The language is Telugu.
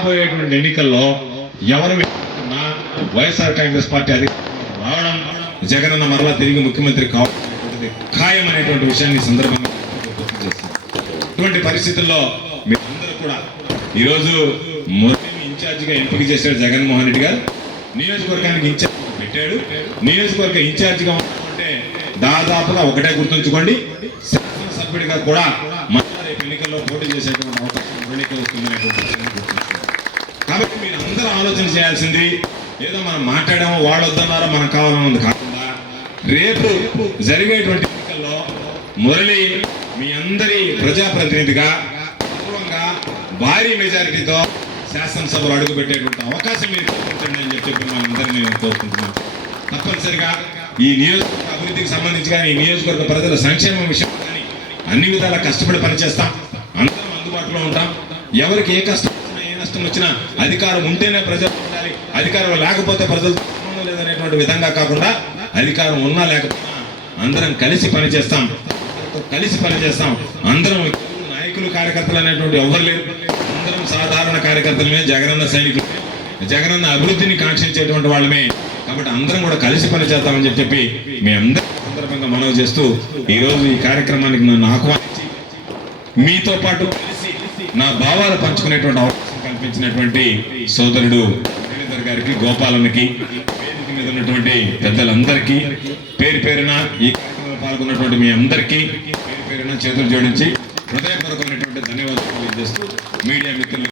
రాబోయేటువంటి ఎన్నికల్లో ఎవరు వైఎస్ఆర్ కాంగ్రెస్ పార్టీ అధికారంలో రావడం, జగనన్న మరలా తిరిగి ముఖ్యమంత్రి కావడం ఖాయం అనేటువంటి విషయాన్ని సందర్భంగా గుర్తు చేస్తున్నారు. ఇటువంటి పరిస్థితుల్లో మీరందరూ కూడా ఈరోజు మురళిని ఇన్ఛార్జిగా ఎంపిక చేశాడు జగన్మోహన్ రెడ్డి గారు. నియోజకవర్గానికి ఇన్ఛార్జ్ పెట్టాడు. నియోజకవర్గ ఇన్ఛార్జిగా ఉంటే దాదాపుగా ఒకటే గుర్తుంచుకోండి, శాసనసభ్యుడిగా కూడా మళ్ళా రేపు ఎన్నికల్లో పోటీ చేసేటువంటి అవకాశం మురళికి వస్తుందనేటువంటి విషయాన్ని గుర్తుంచుకోండి. కాబట్టి మీరు అందరూ ఆలోచన చేయాల్సింది ఏదో మనం మాట్లాడామో వాళ్ళు వద్దన్నారో మనకు కావాలన్నది కాకుండా రేపు జరిగేటువంటి ఎన్నికల్లో మురళి మీ అందరి ప్రజాప్రతినిధిగా పూర్వంగా భారీ మెజారిటీతో శాసనసభలో అడుగు పెట్టేటువంటి అవకాశం మీరు కల్పించండి అని చెప్పి మనందరినీ నేను కోరుకుంటున్నాను. తప్పనిసరిగా ఈ నియోజకవర్గ అభివృద్ధికి సంబంధించి కానీ ఈ నియోజకవర్గ ప్రజల సంక్షేమం విషయం కానీ అన్ని విధాలా కష్టపడి పనిచేస్తాం. అందరం అందుబాటులో ఉంటాం. ఎవరికి ఏ కష్టం వచ్చినా ఏ నష్టం వచ్చినా అధికారం ఉంటేనే ప్రజలు ఉండాలి, అధికారం లేకపోతే ప్రజలతో సంబంధం లేదనేటువంటి విధంగా కాకుండా అధికారం ఉన్నా లేకపోయినా అందరం కలిసి పనిచేస్తాం. అందరం నాయకులు కార్యకర్తలు అనేటువంటి ఎవరు లేరు. అందరం సాధారణ కార్యకర్తలమే, జగనన్న సైనికులు, జగనన్న అభివృద్ధిని కాంక్షించేటువంటి వాళ్ళమే. కాబట్టి అందరం కూడా కలిసి పనిచేస్తామని చెప్పి మీ అందరి సందర్భంగా మనవి చేస్తూ ఈరోజు ఈ కార్యక్రమానికి నన్ను ఆహ్వానించి మీతో పాటు కలిసి నా భావాలు పంచుకునేటువంటి అవకాశం కల్పించినటువంటి సోదరుడు శ్రీధర్ గారికి, గోపాలన్నకి, వేదిక మీద ఉన్నటువంటి పెద్దలందరికీ పేరు పేరున ఈ కార్యక్రమంలో పాల్గొన్నటువంటి మీ అందరికీ పేరు పేరున చేతులు జోడించి హృదయపూర్వకమైనటువంటి ధన్యవాదాలు తెలియజేస్తూ మీడియా మిత్రులు